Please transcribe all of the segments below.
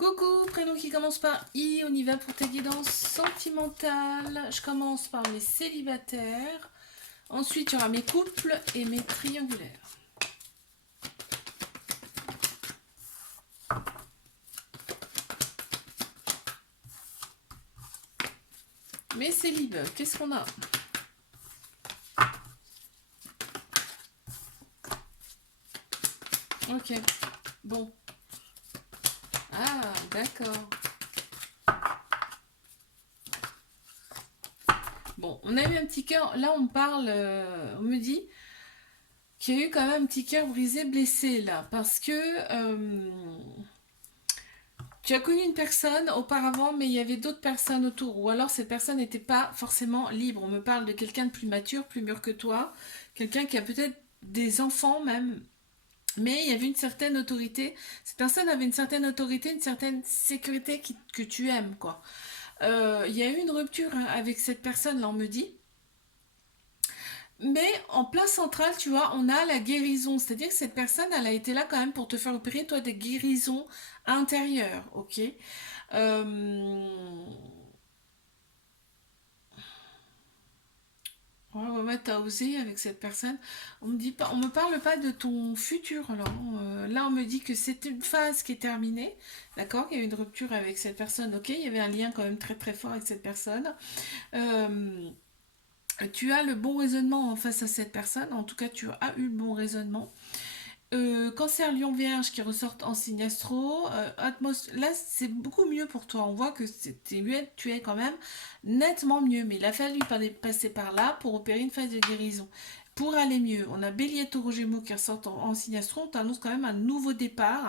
Coucou, prénom qui commence par I, on y va pour ta guidance sentimentale. Je commence par mes célibataires. Ensuite, il y aura mes couples et mes triangulaires. Mes célibes, qu'est-ce qu'on a? Ok, bon. Ah, d'accord. Bon, on a eu un petit cœur. Là, on me parle, on me dit qu'il y a eu quand même un petit cœur brisé, blessé là, parce que tu as connu une personne auparavant, mais il y avait d'autres personnes autour, ou alors cette personne n'était pas forcément libre. On me parle de quelqu'un de plus mature, plus mûr que toi, quelqu'un qui a peut-être des enfants même, mais il y avait une certaine autorité. Cette personne avait une certaine autorité, une certaine sécurité que tu aimes, quoi. Il y a eu une rupture hein, avec cette personne, là, on me dit. Mais en plein central, tu vois, on a la guérison. C'est-à-dire que cette personne, elle a été là quand même pour te faire opérer, toi, des guérisons intérieures, ok. Euh, Ouais, ouais, ouais, t'as osé avec cette personne. On me dit pas, on me parle pas de ton futur là. Là, on me dit que c'est une phase qui est terminée, d'accord? Il y a eu une rupture avec cette personne. Ok, il y avait un lien quand même très très fort avec cette personne. Euh, Tu as le bon raisonnement en face à cette personne. En tout cas, tu as eu le bon raisonnement. Cancer Lion Vierge qui ressortent en signe astro. Là, c'est beaucoup mieux pour toi. On voit que tu es quand même nettement mieux. Mais il a fallu passer par là pour opérer une phase de guérison. Pour aller mieux, on a Bélier, Taureau, Gémeaux qui ressortent en signe astro. On t'annonce quand même un nouveau départ,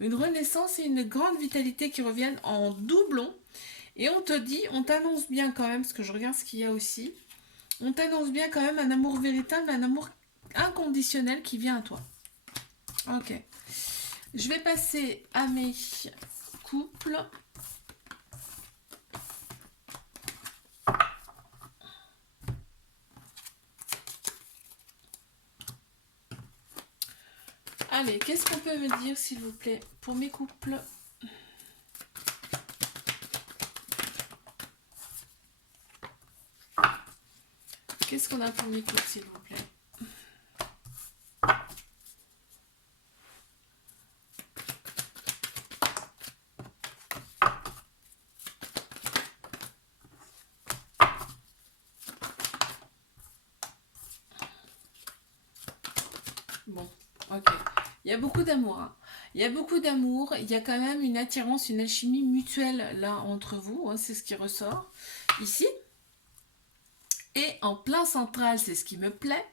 une renaissance et une grande vitalité qui reviennent en doublon. Et on te dit, on t'annonce bien quand même, parce que je regarde ce qu'il y a aussi. On t'annonce bien quand même un amour véritable, un amour inconditionnel qui vient à toi. Ok. Je vais passer à mes couples. Allez, qu'est-ce qu'on peut me dire, s'il vous plaît, pour mes couples? Qu'est-ce qu'on a pour mes couples, s'il vous plaît? Bon, ok. Il y a beaucoup d'amour. Hein. Il y a beaucoup d'amour. Il y a quand même une attirance, une alchimie mutuelle là entre vous. Hein, c'est ce qui ressort ici. Et en plein central, c'est ce qui me plaît.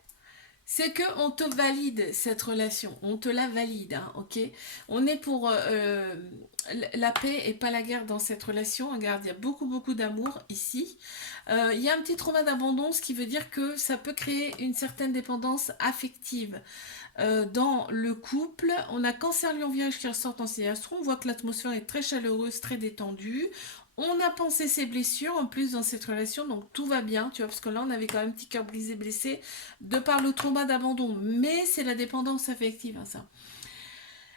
C'est que on te valide cette relation, on te la valide, hein, ok. On est pour la paix et pas la guerre dans cette relation. Regarde, il y a beaucoup beaucoup d'amour ici. Il y a un petit trauma d'abandon, ce qui veut dire que ça peut créer une certaine dépendance affective dans le couple. On a Cancer Lion Vierge qui ressort en signe astro. On voit que l'atmosphère est très chaleureuse, très détendue. On a pensé ses blessures en plus dans cette relation, donc tout va bien, tu vois, parce que là on avait quand même un petit cœur brisé, blessé, de par le trauma d'abandon, mais c'est la dépendance affective, hein, ça.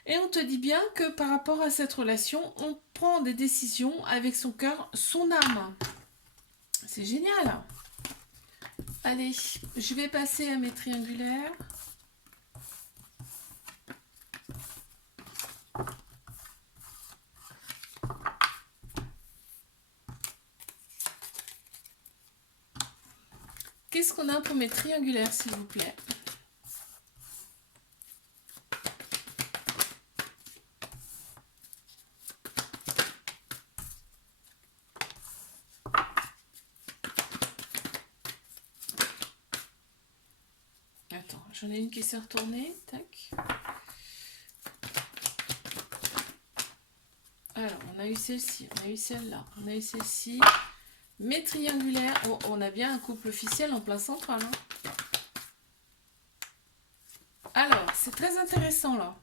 Et on te dit bien que par rapport à cette relation, on prend des décisions avec son cœur, son âme. C'est génial. Allez, je vais passer à mes triangulaires. Qu'est-ce qu'on a pour mes triangulaires, s'il vous plaît? Attends, j'en ai une qui s'est retournée. Tac. Alors, on a eu celle-ci, on a eu celle-là, on a eu celle-ci. Mes triangulaires, oh, on a bien un couple officiel en plein central. Hein. Alors, c'est très intéressant là.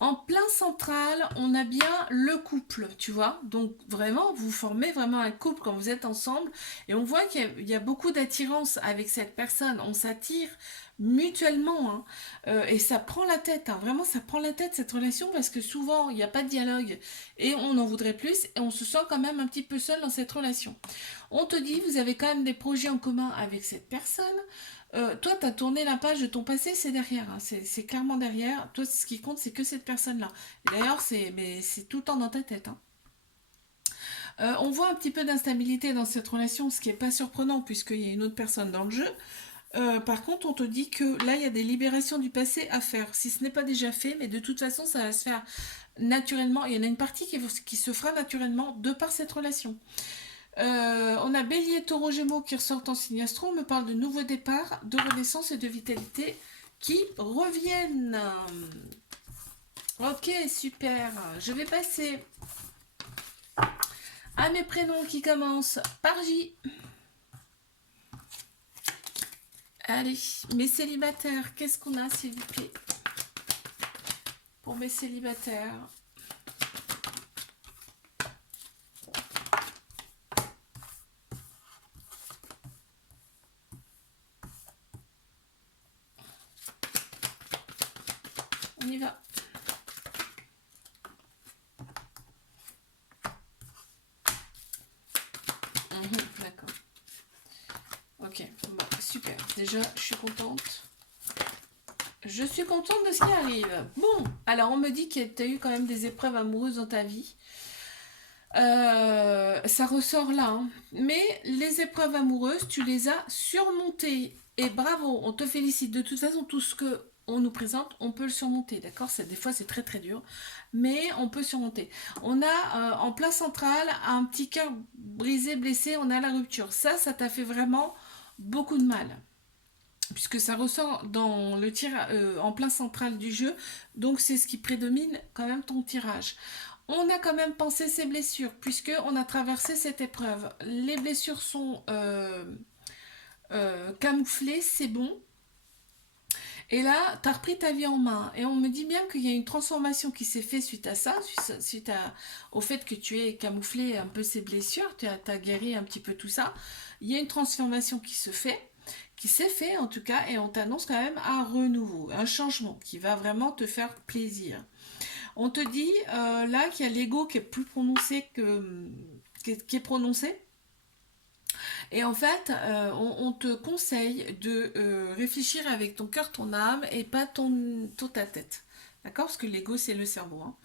En plein central, on a bien le couple, tu vois. Donc vraiment, vous formez vraiment un couple quand vous êtes ensemble. Et on voit qu'il y a beaucoup d'attirance avec cette personne. On s'attire mutuellement, hein. Et ça prend la tête, hein. Vraiment, ça prend la tête cette relation parce que souvent, il n'y a pas de dialogue et on en voudrait plus et on se sent quand même un petit peu seul dans cette relation. On te dit, vous avez quand même des projets en commun avec cette personne. Toi, tu as tourné la page de ton passé, c'est derrière, hein. C'est clairement derrière. Toi, ce qui compte, c'est que cette personne-là. Et d'ailleurs, c'est tout le temps dans ta tête, hein. On voit un petit peu d'instabilité dans cette relation, ce qui n'est pas surprenant puisqu'il y a une autre personne dans le jeu. Par contre, on te dit que là, il y a des libérations du passé à faire. Si ce n'est pas déjà fait, mais de toute façon, ça va se faire naturellement. Il y en a une partie qui se fera naturellement de par cette relation. On a Bélier, Taureau, Gémeaux qui ressortent en signe astro. On me parle de nouveaux départs, de renaissance et de vitalité qui reviennent. Ok, super. Je vais passer à mes prénoms qui commencent par J. Allez, mes célibataires, qu'est-ce qu'on a, s'il vous plaît? Pour mes célibataires. On y va. D'accord. Ok, bon, super. Déjà, je suis contente. Je suis contente de ce qui arrive. Bon, alors on me dit que tu as eu quand même des épreuves amoureuses dans ta vie. Ça ressort là, hein. Mais les épreuves amoureuses, tu les as surmontées. Et bravo, on te félicite. De toute façon, tout ce que on nous présente, on peut le surmonter, d'accord? Des fois, c'est très très dur, mais on peut surmonter. On a en plein central un petit cœur brisé, blessé, on a la rupture. Ça t'a fait vraiment beaucoup de mal puisque ça ressort dans le tir en plein central du jeu, donc c'est ce qui prédomine quand même ton tirage. On a quand même pensé ces blessures, puisque on a traversé cette épreuve. Les blessures sont camouflées, c'est bon. Et là, tu as repris ta vie en main. Et on me dit bien qu'il y a une transformation qui s'est faite suite à ça, au fait que tu aies camouflé un peu ces blessures, tu as guéri un petit peu tout ça. Il y a une transformation qui s'est fait en tout cas, et on t'annonce quand même un renouveau, un changement qui va vraiment te faire plaisir. On te dit là qu'il y a l'ego qui est plus prononcé qui est prononcé. Et en fait, on te conseille de réfléchir avec ton cœur, ton âme et pas ta tête. D'accord? Parce que l'ego, c'est le cerveau, hein.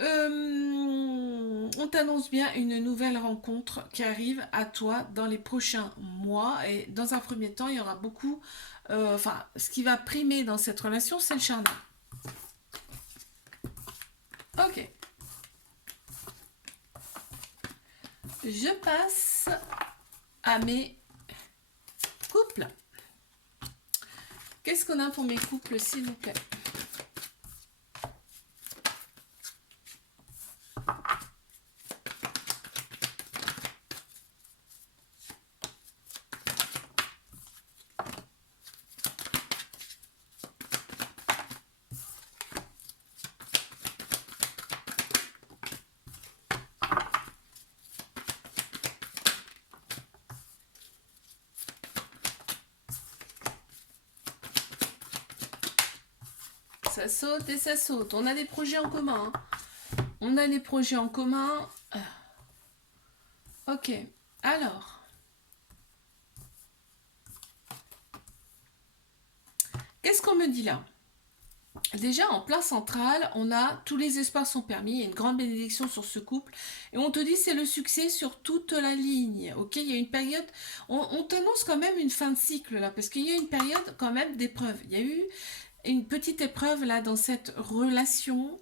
On t'annonce bien une nouvelle rencontre qui arrive à toi dans les prochains mois. Et dans un premier temps, il y aura beaucoup. Enfin, ce qui va primer dans cette relation, c'est le charnel. Ok. Je passe à mes couples. Qu'est-ce qu'on a pour mes couples, s'il vous plaît? Ça saute et ça saute. On a des projets en commun, hein. On a des projets en commun. Ok. Alors. Qu'est-ce qu'on me dit là? Déjà, en plein central, on a tous les espoirs sont permis, il y a une grande bénédiction sur ce couple, et on te dit c'est le succès sur toute la ligne, ok? Il y a une période, on t'annonce quand même une fin de cycle là, parce qu'il y a une période quand même d'épreuve. Il y a eu une petite épreuve là dans cette relation,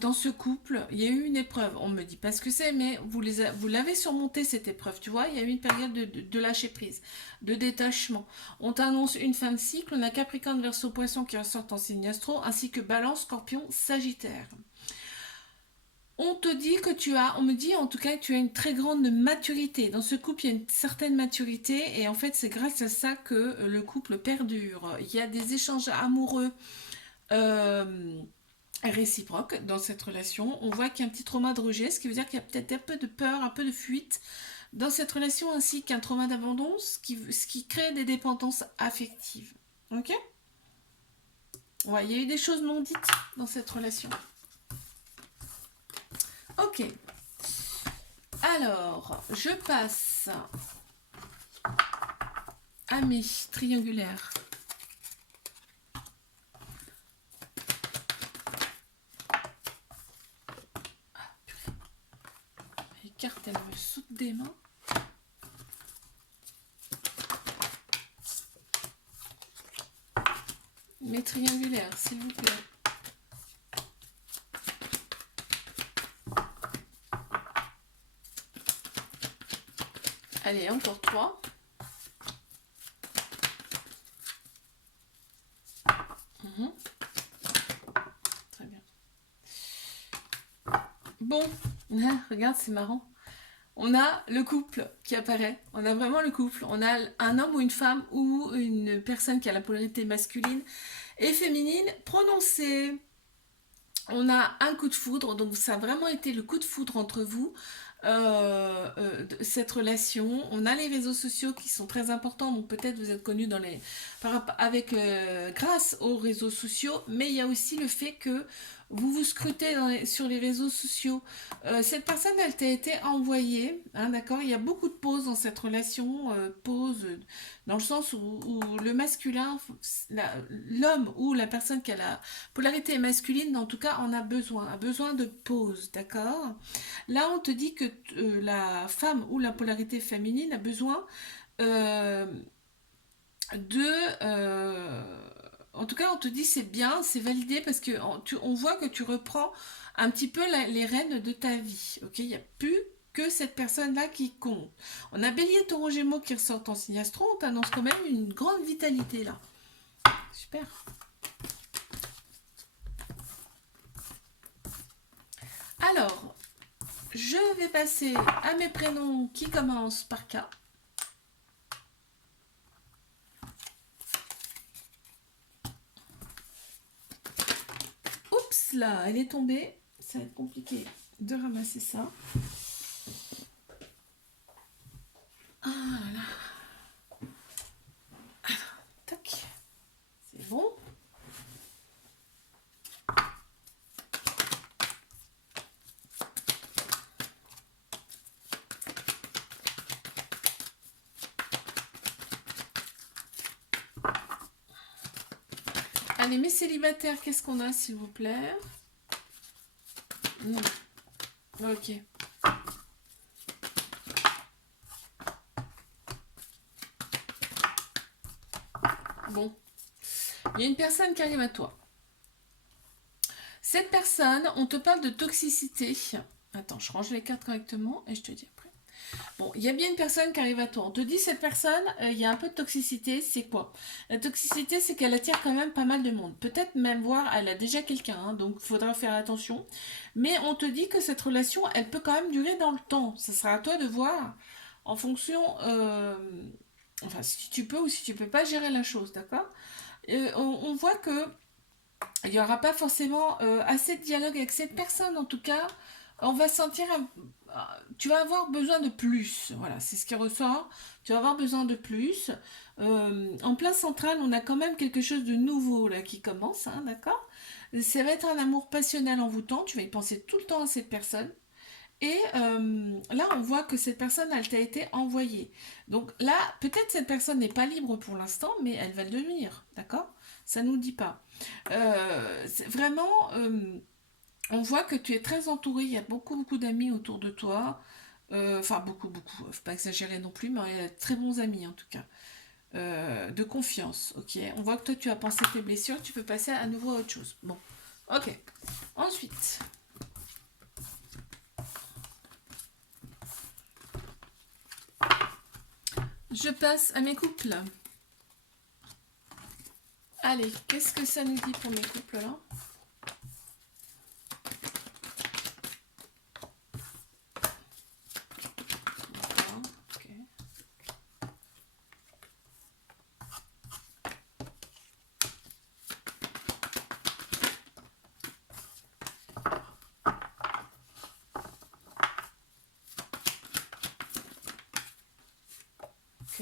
dans ce couple, il y a eu une épreuve. On me dit pas ce que c'est, mais vous l'avez surmonté cette épreuve. Tu vois, il y a eu une période de lâcher prise, de détachement. On t'annonce une fin de cycle. On a Capricorne, Verseau, Poisson qui ressortent en signe astro, ainsi que Balance, Scorpion, Sagittaire. On te dit on me dit en tout cas que tu as une très grande maturité. Dans ce couple, il y a une certaine maturité et en fait, c'est grâce à ça que le couple perdure. Il y a des échanges amoureux. réciproque dans cette relation. On voit qu'il y a un petit trauma de rejet, ce qui veut dire qu'il y a peut-être un peu de peur, un peu de fuite dans cette relation, ainsi qu'un trauma d'abandon, ce qui crée des dépendances affectives. Ok? Ouais, il y a eu des choses non dites dans cette relation. Ok. Alors, je passe à mes triangulaires. Ah, purée. Les cartes, elles me sautent des mains. Mes triangulaires, s'il vous plaît. Allez, encore 3. Très bien. Bon, regarde, c'est marrant. On a le couple qui apparaît. On a vraiment le couple. On a un homme ou une femme ou une personne qui a la polarité masculine et féminine prononcée. On a un coup de foudre, donc ça a vraiment été le coup de foudre entre vous, cette relation. On a les réseaux sociaux qui sont très importants, donc peut-être vous êtes connus grâce aux réseaux sociaux, mais il y a aussi le fait que vous vous scrutez sur les réseaux sociaux. Cette personne, elle t'a été envoyée, hein, d'accord? Il y a beaucoup de pauses dans cette relation, pauses dans le sens où le masculin, l'homme ou la personne qui a la polarité masculine, en tout cas, en a besoin de pause, d'accord? Là, on te dit que la femme ou la polarité féminine a besoin euh, de... en tout cas, on te dit c'est bien, c'est validé parce que on voit que tu reprends un petit peu les rênes de ta vie. Ok, il n'y a plus que cette personne-là qui compte. On a Bélier, Taureau, Gémeaux qui ressortent en signe astro. On t'annonce quand même une grande vitalité là. Super. Alors, je vais passer à mes prénoms qui commencent par K. Oups là, elle est tombée. Ça va être compliqué de ramasser ça. Ah là là. Alors, tac. C'est bon. Allez, mes célibataires, qu'est-ce qu'on a, s'il vous plaît? Non. Ok. Bon. Il y a une personne qui arrive à toi. Cette personne, on te parle de toxicité. Attends, je range les cartes correctement et je te dis après. Bon, il y a bien une personne qui arrive à toi. On te dit, cette personne, il y a un peu de toxicité. C'est quoi? La toxicité, c'est qu'elle attire quand même pas mal de monde. Peut-être même voir, elle a déjà quelqu'un, hein, donc il faudra faire attention. Mais on te dit que cette relation, elle peut quand même durer dans le temps. Ça sera à toi de voir en fonction, enfin, si tu peux ou si tu peux pas gérer la chose, d'accord? On voit que il n'y aura pas forcément assez de dialogue avec cette personne. En tout cas, on va sentir tu vas avoir besoin de plus. Voilà, c'est ce qui ressort. Tu vas avoir besoin de plus. En plein central, on a quand même quelque chose de nouveau là qui commence, hein, d'accord? Ça va être un amour passionnel envoûtant. Tu vas y penser tout le temps à cette personne. Et là, on voit que cette personne, elle t'a été envoyée. Donc là, peut-être cette personne n'est pas libre pour l'instant, mais elle va le devenir, d'accord? Ça nous dit pas. Vraiment, on voit que tu es très entouré. Il y a beaucoup, beaucoup d'amis autour de toi. Enfin, beaucoup, beaucoup. Faut pas exagérer non plus, mais il y a de très bons amis en tout cas. De confiance, ok? On voit que toi, tu as pensé tes blessures. Tu peux passer à nouveau à autre chose. Bon, ok. Ensuite. Je passe à mes couples. Allez, qu'est-ce que ça nous dit pour mes couples là? Okay.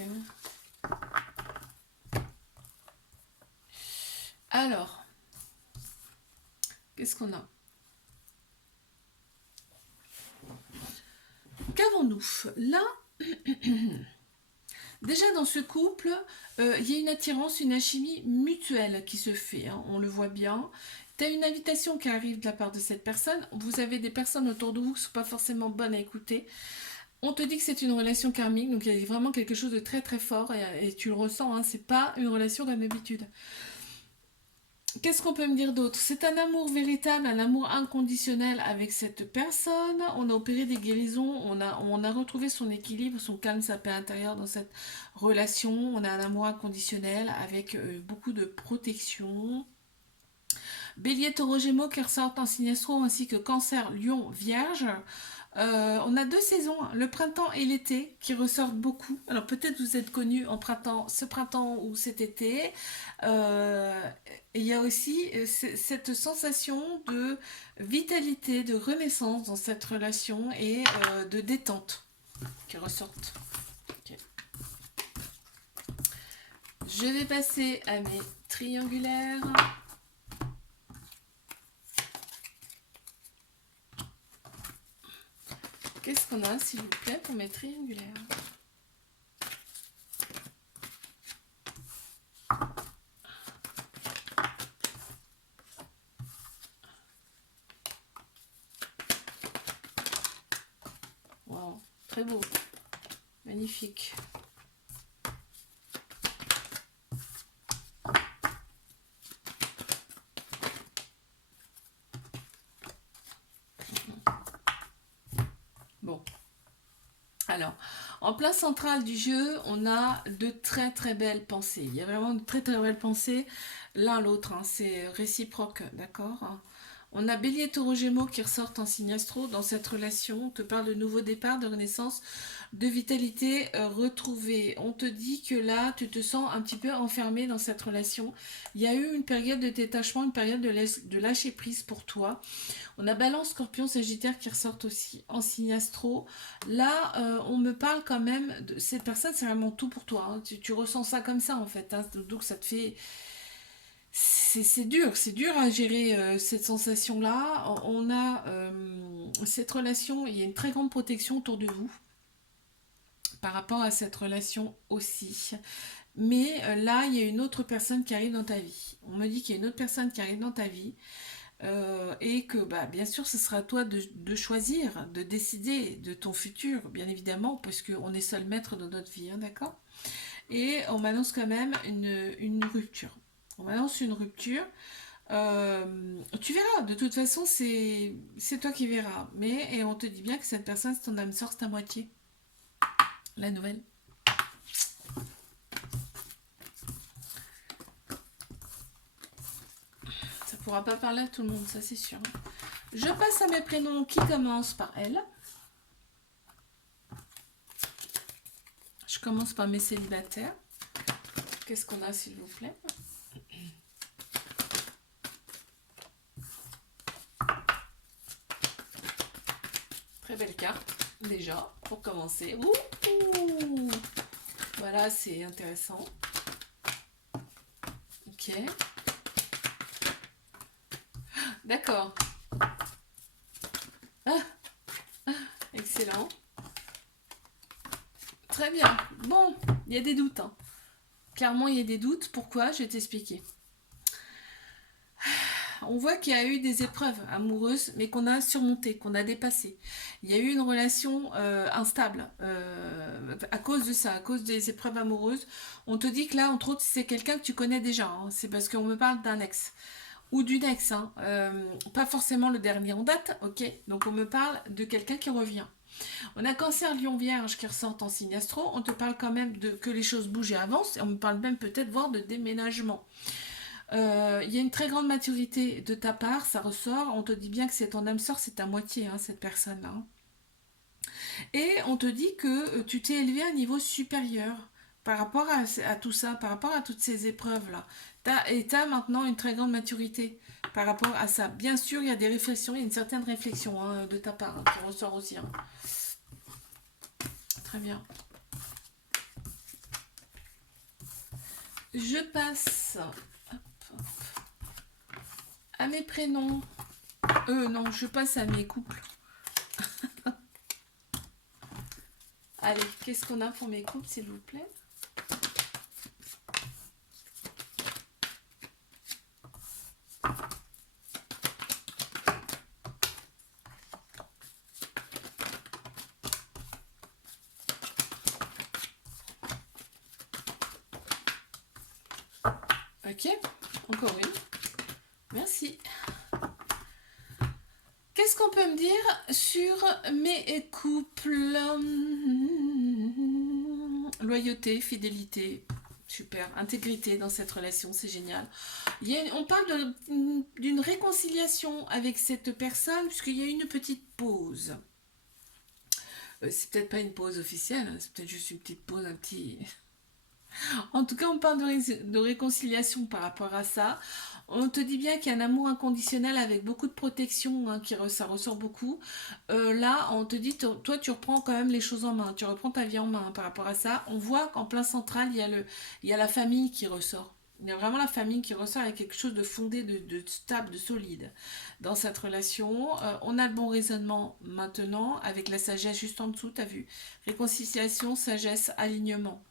Ok. Alors, qu'est-ce qu'on a? Qu'avons-nous? Là, déjà dans ce couple, il y a une attirance, une alchimie mutuelle qui se fait, hein, on le voit bien. Tu as une invitation qui arrive de la part de cette personne. Vous avez des personnes autour de vous qui ne sont pas forcément bonnes à écouter. On te dit que c'est une relation karmique, donc il y a vraiment quelque chose de très très fort et tu le ressens, hein, c'est pas une relation comme d'habitude. Qu'est-ce qu'on peut me dire d'autre? C'est un amour véritable, un amour inconditionnel avec cette personne. On a opéré des guérisons, on a retrouvé son équilibre, son calme, sa paix intérieure dans cette relation. On a un amour inconditionnel avec beaucoup de protection. Bélier, taureau, gémeaux qui ressortent en signe astro ainsi que cancer, lion, vierge. On a deux saisons, hein, le printemps et l'été, qui ressortent beaucoup. Alors peut-être vous êtes connus en printemps, ce printemps ou cet été. Euh, et il y a aussi cette sensation de vitalité, de renaissance dans cette relation et de détente qui ressortent. Ok. Je vais passer à mes triangulaires. Qu'est-ce qu'on a, s'il vous plaît, pour mes triangulaires? Wow, très beau. Magnifique. Bon. Alors, en plein central du jeu, on a de très très belles pensées. Il y a vraiment de très très belles pensées l'un à l'autre, hein. C'est réciproque, d'accord? On a Bélier, Taureau, Gémeaux qui ressortent en signe astro dans cette relation. On te parle de nouveau départ, de renaissance, de vitalité retrouvée. On te dit que là, tu te sens un petit peu enfermé dans cette relation. Il y a eu une période de détachement, une période de lâcher prise pour toi. On a Balance, Scorpion, Sagittaire qui ressortent aussi en signe astro. Là, on me parle quand même de cette personne, c'est vraiment tout pour toi, hein. Tu ressens ça comme ça en fait, hein. Donc ça te fait. C'est dur à gérer cette sensation-là. On a cette relation, il y a une très grande protection autour de vous par rapport à cette relation aussi. Mais là, il y a une autre personne qui arrive dans ta vie. On me dit qu'il y a une autre personne qui arrive dans ta vie. Et que bah, bien sûr ce sera à toi de choisir, de décider de ton futur, bien évidemment, parce qu'on est seul maître de notre vie, hein, d'accord? Et on m'annonce quand même une rupture. On m'annonce une rupture. Tu verras, de toute façon c'est toi qui verras. Mais et on te dit bien que cette personne, c'est ton âme sœur, c'est à moitié. La nouvelle. Ça pourra pas parler à tout le monde, ça c'est sûr. Je passe à mes prénoms qui commencent par L. Je commence par mes célibataires. Qu'est-ce qu'on a, s'il vous plaît? Très belle carte, déjà, pour commencer. Ouh, voilà, c'est intéressant. Ok. D'accord. Ah, excellent. Très bien. Bon, il y a des doutes, hein. Clairement, il y a des doutes. Pourquoi? Je vais t'expliquer. On voit qu'il y a eu des épreuves amoureuses, mais qu'on a surmontées, qu'on a dépassées. Il y a eu une relation instable à cause de ça, à cause des épreuves amoureuses. On te dit que là, entre autres, c'est quelqu'un que tu connais déjà, hein. C'est parce qu'on me parle d'un ex ou d'une ex, hein. Pas forcément le dernier en date, ok? Donc on me parle de quelqu'un qui revient. On a Cancer, Lion, Vierge qui ressortent en signe astro. On te parle quand même de que les choses bougent et avancent. Et on me parle même peut-être voire de déménagement. Il y a une très grande maturité de ta part, ça ressort. On te dit bien que c'est ton âme sœur, c'est ta moitié, hein, cette personne-là. Et on te dit que tu t'es élevé à un niveau supérieur par rapport à tout ça, par rapport à toutes ces épreuves-là. Et tu as maintenant une très grande maturité par rapport à ça. Bien sûr, il y a des réflexions, il y a une certaine réflexion, hein, de ta part, hein, qui ressort aussi, hein. Très bien. Je passe hop, à mes prénoms. Non, je passe à mes couples. Allez, qu'est-ce qu'on a pour mes couples, s'il vous plaît? Ok, encore une. Merci. Qu'est-ce qu'on peut me dire sur mes couples? Loyauté, fidélité, super. Intégrité dans cette relation, c'est génial. On parle d'une réconciliation avec cette personne puisqu'il y a une petite pause. C'est peut-être pas une pause officielle, hein, c'est peut-être juste une petite pause, un petit... En tout cas, on parle de réconciliation par rapport à ça. On te dit bien qu'il y a un amour inconditionnel avec beaucoup de protection, hein, ça ressort beaucoup. Là, on te dit, toi, tu reprends quand même les choses en main, tu reprends ta vie en main, hein, par rapport à ça. On voit qu'en plein central, il y a la famille qui ressort. Il y a vraiment la famille qui ressort avec quelque chose de fondé, de stable, de solide dans cette relation. On a le bon raisonnement maintenant, avec la sagesse juste en dessous, tu as vu. Réconciliation, sagesse, alignement.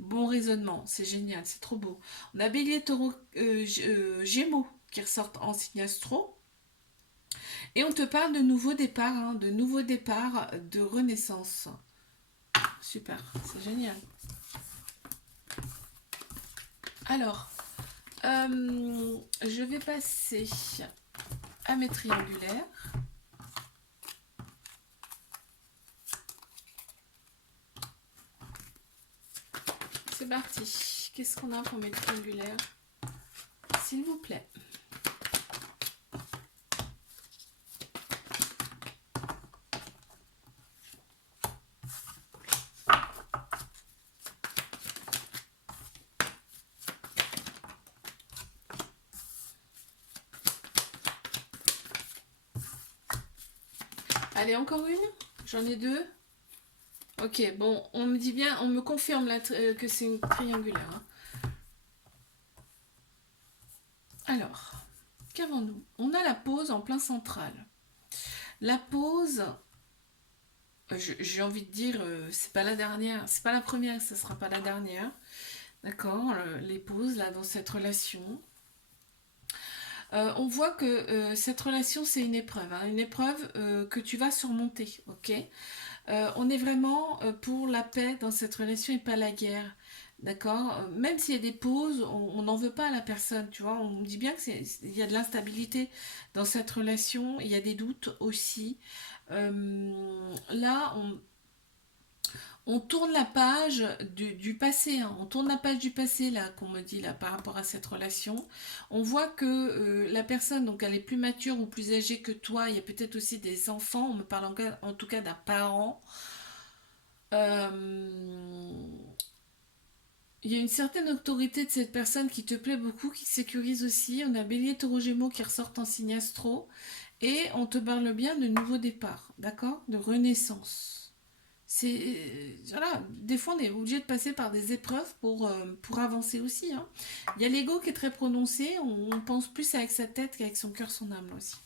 Bon raisonnement, c'est génial, c'est trop beau. On a Bélier, Taureau, Gémeaux qui ressortent en signe astro. Et on te parle de nouveaux départs, hein, de nouveaux départs, de renaissance. Super, c'est génial. Alors, je vais passer à mes triangulaires. C'est parti. Qu'est-ce qu'on a pour mes triangulaires? S'il vous plaît. Allez, encore une? J'en ai deux. Ok, bon, on me dit bien, on me confirme que c'est une triangulaire. Hein. Alors, qu'avons-nous? On a la pause en plein central. La pause, j'ai envie de dire, c'est pas la dernière, c'est pas la première, ça sera pas la dernière. D'accord, les pauses là dans cette relation. On voit que cette relation c'est une épreuve que tu vas surmonter, ok. On est vraiment pour la paix dans cette relation et pas la guerre. D'accord. Même s'il y a des pauses, on n'en veut pas à la personne, tu vois. On dit bien il y a de l'instabilité dans cette relation, il y a des doutes aussi. Là, on tourne la page du passé, hein. On tourne la page du passé, là, qu'on me dit, là, par rapport à cette relation. On voit que la personne, donc, elle est plus mature ou plus âgée que toi. Il y a peut-être aussi des enfants. On me parle en tout cas d'un parent. Euh, il y a une certaine autorité de cette personne qui te plaît beaucoup, qui sécurise aussi. On a Bélier, Taureau, Gémeaux qui ressortent en signe astro. Et on te parle bien de nouveau départ, d'accord? De renaissance. Voilà, des fois on est obligé de passer par des épreuves pour avancer aussi. Hein. Il y a l'ego qui est très prononcé, on pense plus avec sa tête qu'avec son cœur, son âme là aussi.